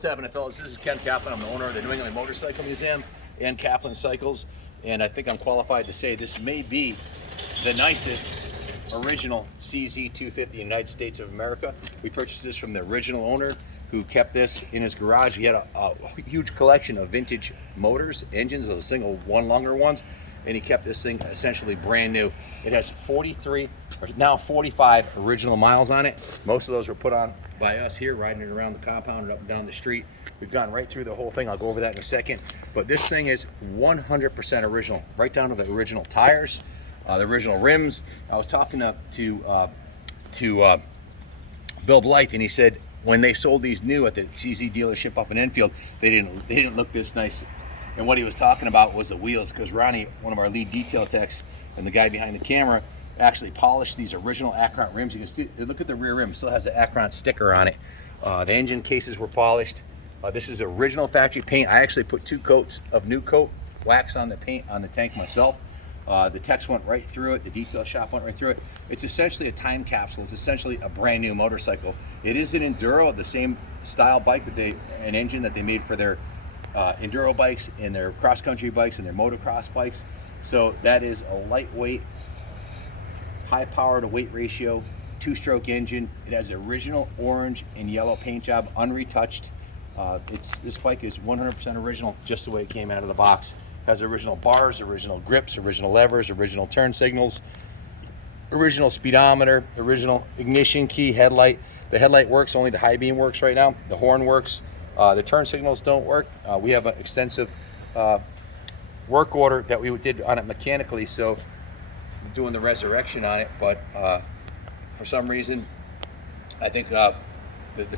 What's happening, fellas? This is Ken Kaplan. I'm the owner of the New England Motorcycle Museum and Kaplan Cycles, and I think I'm qualified to say this may be the nicest original CZ 250 in the United States of America. We purchased this from the original owner who kept this in his garage. He had a huge collection of vintage motors, engines, those single one longer ones, and he kept this thing essentially brand new. It has 43, or now 45 original miles on it. Most of those were put on by us here, riding it around the compound and up and down the street. We've gone right through the whole thing. I'll go over that in a second. But this thing is 100% original, right down to the original tires, the original rims. I was talking to Bill Blythe, and he said when they sold these new at the CZ dealership up in Enfield, they didn't look this nice. And what he was talking about was the wheels, because Ronnie, one of our lead detail techs, and the guy behind the camera, actually polished these original Acron rims. You can see, look at the rear rim, it still has the Acron sticker on it. The engine cases were polished. This is original factory paint. I actually put 2 coats of new coat wax on the paint on the tank myself. The techs went right through it. The detail shop went right through it. It's essentially a time capsule. It's essentially a brand new motorcycle. It is an Enduro, the same style bike that an engine that they made for their Enduro bikes and their cross-country bikes and their motocross bikes. So that is a lightweight, high power to weight ratio, 2-stroke engine. It has the original orange and yellow paint job, unretouched. This bike is 100% original, just the way it came out of the box. Has original bars, original grips, original levers, original turn signals, original speedometer, original ignition key, headlight. The headlight works, only the high beam works right now. The horn works. The turn signals don't work. We have an extensive work order that we did on it mechanically, so we're doing the resurrection on it, but for some reason, I think the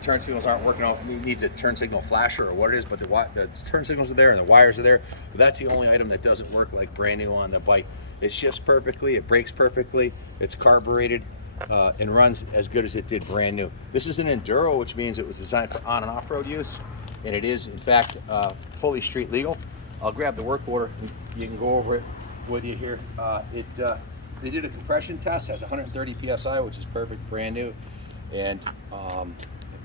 turn signals aren't working off. It needs a turn signal flasher or what it is, but the turn signals are there and the wires are there. But that's the only item that doesn't work like brand new on the bike. It shifts perfectly, it brakes perfectly, it's carbureted, and runs as good as it did brand new. This is an Enduro, which means it was designed for on and off-road use, and it is in fact fully street legal. I'll grab the work order and you can go over it with you here. They did a compression test, has 130 psi, which is perfect, brand new, and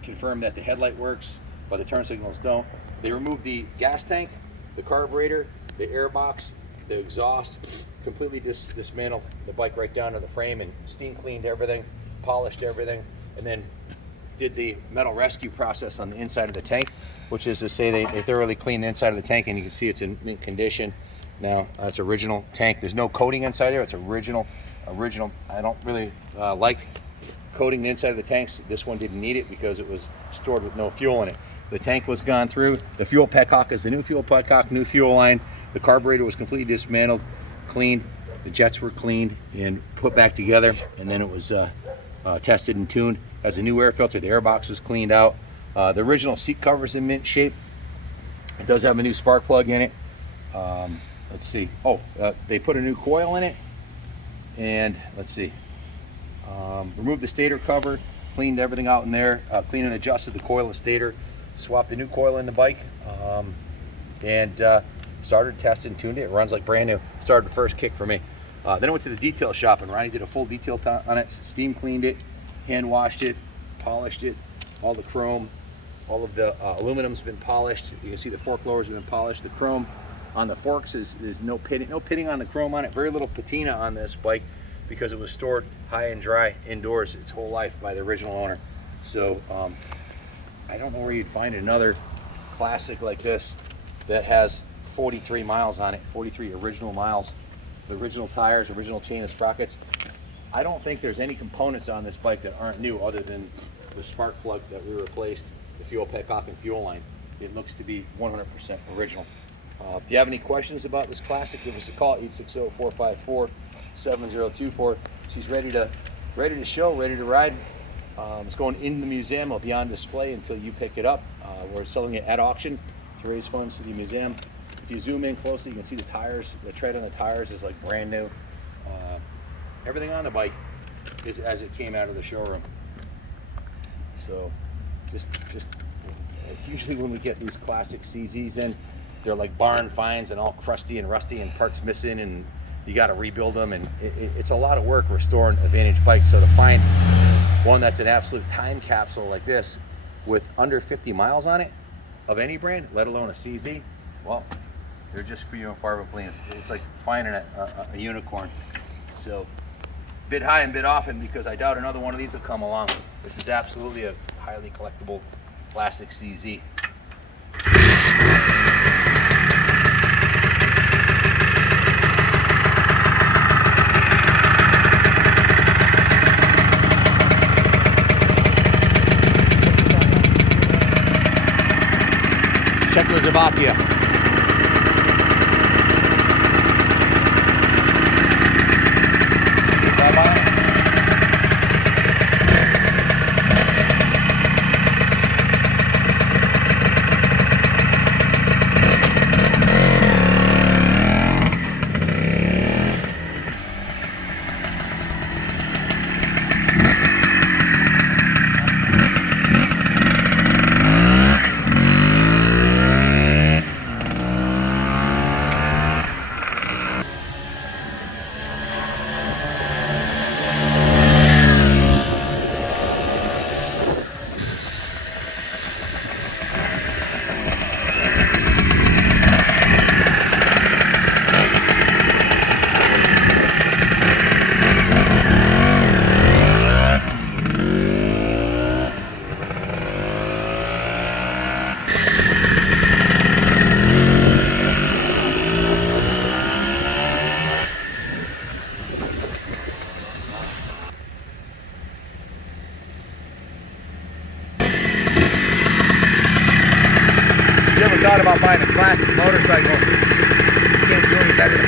confirmed that the headlight works, but the turn signals don't. They removed the gas tank, the carburetor, the air box, the exhaust, completely dismantled the bike right down to the frame and steam cleaned everything, polished everything, and then did the metal rescue process on the inside of the tank, which is to say they thoroughly cleaned the inside of the tank, and you can see it's in mint condition. Now, that's original tank. There's no coating inside there. It's original. I don't really like coating the inside of the tanks. This one didn't need it because it was stored with no fuel in it. The tank was gone through. The fuel petcock is the new fuel petcock, new fuel line. The carburetor was completely dismantled, cleaned. The jets were cleaned and put back together, and then it was tested and tuned. Has a new air filter. The air box was cleaned out. The original seat cover's in mint shape. It does have a new spark plug in it. Let's see. They put a new coil in it, and let's see. Removed the stator cover, cleaned everything out in there, cleaned and adjusted the coil of stator, swapped the new coil in the bike, and started testing, tuned it. It runs like brand new. Started the first kick for me. Then I went to the detail shop, and Ronnie did a full detail on it, steam cleaned it, hand washed it, polished it, all the chrome, all of the aluminum's been polished. You can see the fork lowers have been polished. The chrome on the forks is no pitting on the chrome on it. Very little patina on this bike because it was stored high and dry indoors its whole life by the original owner. So I don't know where you'd find another classic like this that has 43 miles on it, 43 original miles. The original tires, original chain of sprockets. I don't think there's any components on this bike that aren't new other than the spark plug that we replaced, the fuel petcock and fuel line. It looks to be 100% original. If you have any questions about this classic, give us a call, 860-454-7024. She's ready to show, ready to ride. It's going in the museum. It'll be on display until you pick it up. We're selling it at auction to raise funds for the museum. If you zoom in closely, you can see the tires. The tread on the tires is like brand new. Everything on the bike is as it came out of the showroom. So just usually when we get these classic CZs in, they're like barn finds and all crusty and rusty and parts missing, and you got to rebuild them, and it's a lot of work restoring a vintage bike. So to find one that's an absolute time capsule like this with under 50 miles on it, of any brand, let alone a CZ, well, they're just few and far between. It's like finding a unicorn. So bid high and bid often, because I doubt another one of these will come along. This is absolutely a highly collectible classic CZ. Czechoslovakia. Thought about buying a classic motorcycle, you can't do any better than